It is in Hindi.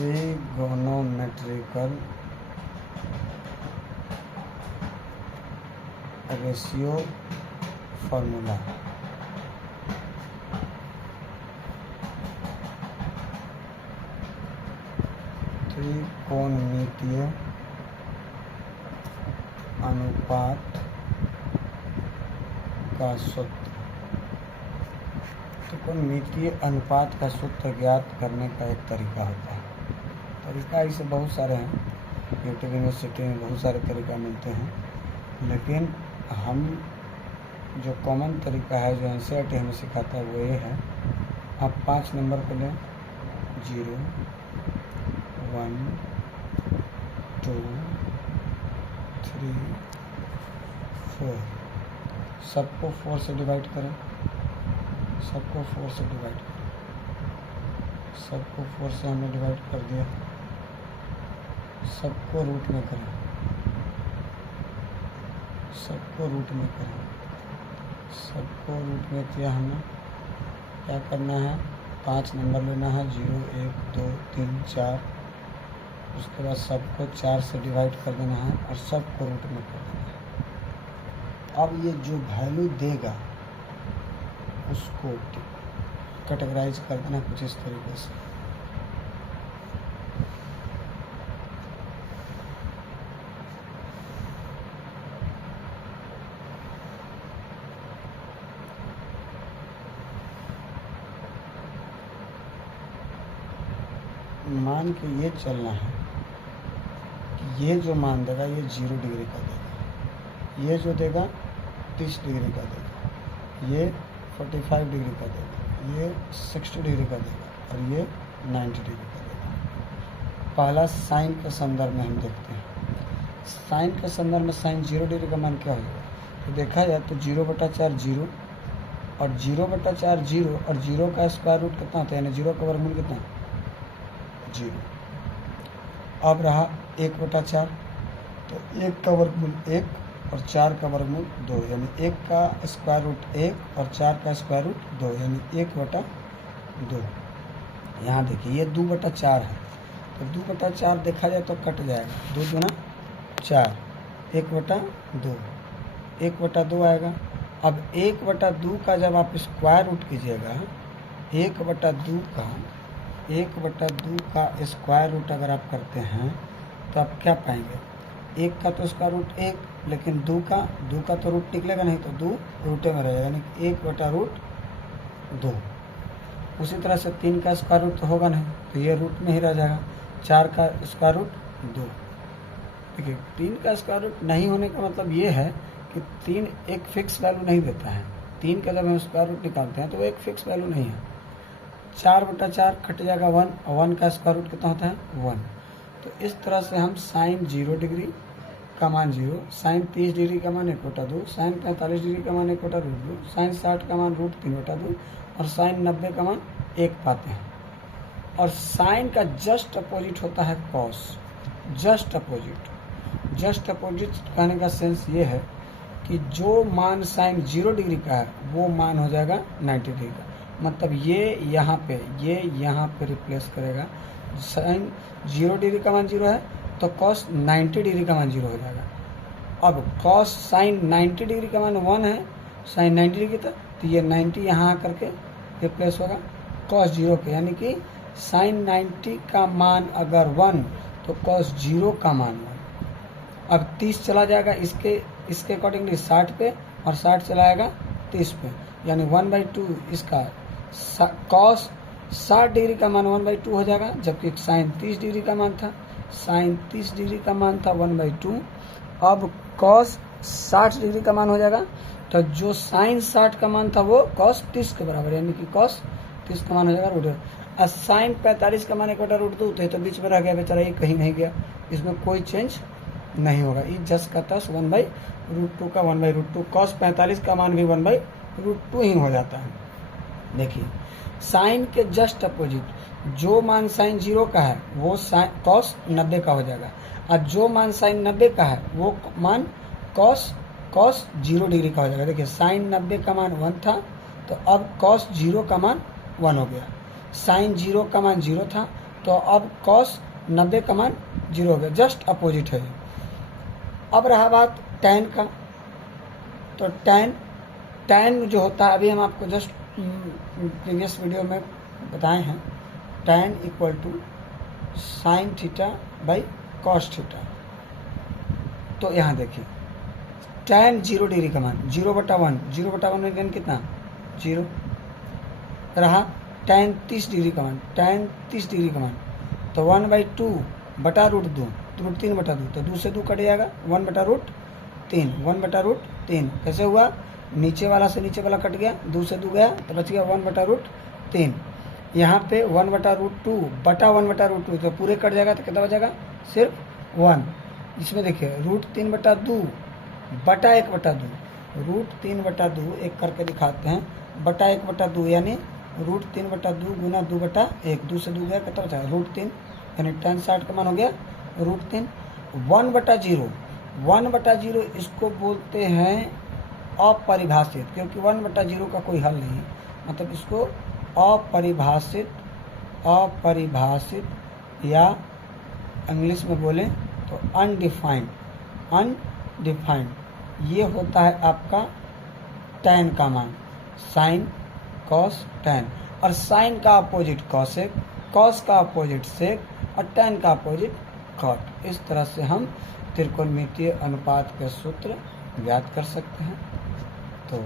Trigonometrical ratio formula. त्रिकोणमितीय अनुपात का सूत्र। त्रिकोणमितीय अनुपात का सूत्र ज्ञात करने का एक तरीका होता है। तरीका इसे बहुत सारे हैं, यूट्यूब यूनिवर्सिटी में बहुत सारे तरीका मिलते हैं, लेकिन हम जो कॉमन तरीका है जो एनसीईआरटी हमें सिखाता है वो ये है। आप 5 नंबर को लें, 0, 1, 2, 3, 4, सबको 4 से डिवाइड करें, सबको 4 से डिवाइड करें, सबको 4 से हमने डिवाइड कर दिया। सबको रूट में करें, सबको रूट में करें, सबको रूट में किया। हमें क्या करना है, 5 नंबर लेना है, 0, 1, 2, 3, 4। उसके बाद सबको 4 से डिवाइड कर देना है और सबको रूट में कर देना है। अब ये जो वैल्यू देगा उसको कैटेगराइज कर देना कुछ इस तरीके से। मान के ये चलना है कि ये जो मान देगा ये 0 डिग्री का देगा, ये जो देगा 30 डिग्री का देगा, ये 45 डिग्री का देगा, ये 60 डिग्री का देगा और ये 90 डिग्री का देगा। पहला साइन के संदर्भ में हम देखते हैं। साइन के संदर्भ में साइन 0 डिग्री का मान क्या होगा, तो देखा जाए तो 0/4 0 और 0/4 0 और 0 का स्क्वायर रूट कितना होता है, यानी 0 का वर्गमूल कितना, 0। अब रहा 1/4, तो 1 का वर्गमूल 1 और 4 का वर्गमूल 2, यानी 1 का स्क्वायर रूट 1 और 4 का स्क्वायर रूट 2, यानी 1/2। यहाँ देखिए ये 2/4 है, तो 2/4 देखा जाए तो कट जाएगा, 2 दूना 4, 1/2, 1/2 आएगा। अब 1/2 का जब आप स्क्वायर रूट कीजिएगा, 1/2 का स्क्वायर रूट अगर आप करते हैं तो आप क्या पाएंगे, 1 का तो स्क्वायर रूट 1, लेकिन 2 का तो रूट निकलेगा नहीं, तो 2 रूटे में रहेगा, यानी 1/2। उसी तरह से 3 का स्क्वायर रूट तो होगा नहीं, तो ये रूट में ही रह जाएगा। 4 का स्क्वायर रूट 2। देखिए 3 का स्क्वायर रूट नहीं होने का मतलब ये है कि 3 एक फिक्स वैल्यू नहीं देता है। 3 का जब हम स्क्वायर रूट निकालते हैं तो वो एक फिक्स वैल्यू नहीं है। 4/4 कट जाएगा 1, और 1 का स्क्वायर रूट कितना होता है, 1। तो इस तरह से हम साइन 0 डिग्री का मान 0, साइन 30 डिग्री का मान 1/2, साइन 45 डिग्री का मान 1/2, साइन 60 का मान √3/2 और साइन 90 का मान 1 पाते हैं। और साइन का जस्ट अपोजिट होता है कॉस। जस्ट अपोजिट कहने का सेंस ये है कि जो मान साइन 0 डिग्री का है वो मान हो जाएगा 90 डिग्री का। मतलब ये यहाँ पे रिप्लेस करेगा। साइन 0 डिग्री का मान 0 है तो कॉस 90 डिग्री का मान 0 हो जाएगा। अब कॉस साइन 90 डिग्री का मान 1 है, साइन 90 डिग्री था, तो ये 90 यहाँ आकर के रिप्लेस होगा कॉस 0 के, यानी कि साइन 90 का मान अगर 1 तो कॉस 0 का मान 1। अब 30 चला जाएगा इसके अकॉर्डिंगली 60 पे, और 60 चलाएगा 30 पे, यानी 1/2 इसका कॉस 60 डिग्री का मान 1/2 हो जाएगा, जबकि साइन 30 डिग्री का मान था, साइन 30 डिग्री का मान था 1/2। अब कॉस 60 डिग्री का मान हो जाएगा, तो जो साइन 60 का मान था वो कॉस 30 के बराबर, यानी कि कॉस 30 का मान हो जाएगा √2। और साइन 45 का मान 1/2 तो बीच में रह गया बेचारा, ये कहीं नहीं गया, इसमें कोई चेंज नहीं होगा। ये जस का तस 1/√2 का 1/√2, कॉस 45 का मान भी 1/√2 ही हो जाता है। देखिए साइन के जस्ट अपोजिट जो मान साइन 0 का है वो कॉस 90 का हो जाएगा, और जो मान साइन 90 का है वो मान कॉस 0 डिग्री का हो जाएगा। देखिए साइन 90 का मान 1 था, तो अब कॉस 0 का मान 1 हो गया। साइन 0 का मान 0 था, तो अब कॉस 90 का मान 0 हो गया, जस्ट अपोजिट है ये। अब रहा बात tan का, तो tan जो होता है, अभी हम आपको जस्ट प्रीवियस वीडियो में बताए हैं, tan equal to sine theta by cos theta. तो यहाँ देखिए tan 0 डिग्री का मान 0/1, 0/1 में गेन कितना 0 रहा। tan 30 डिग्री का मान, tan 30 डिग्री का मान तो 1/2 बटा रूट 2, तो रूट 3/2, तो 2 से 2 कट जाएगा, 1/√3, 1/√3 कैसे हुआ, नीचे वाला से नीचे वाला कट गया, 2 से 2 गया तो बच गया 1/√3। यहाँ पे 1/√2 बटा 1/√2, तो पूरे कट जाएगा तो कितना बचेगा, सिर्फ 1। इसमें देखिए √3/2 बटा 1/2, √3/2 एक करके दिखाते हैं, बटा 1/2 यानी √3/2 गुना 2/1, 2 से 2 गया कितना बचा √3, यानी tan 60 का मान हो गया √3। 1/0, 1/0 इसको बोलते हैं अपरिभाषित, क्योंकि 1/0 का कोई हल नहीं, मतलब इसको अपरिभाषित या इंग्लिश में बोलें तो अनडिफाइंड ये होता है आपका tan का मान, साइन कॉस tan, और साइन का अपोजिट कॉसेक, कॉस का अपोजिट सेक, और tan का अपोजिट कॉट। इस तरह से हम त्रिकोणमितीय अनुपात के सूत्र ज्ञात कर सकते हैं। तो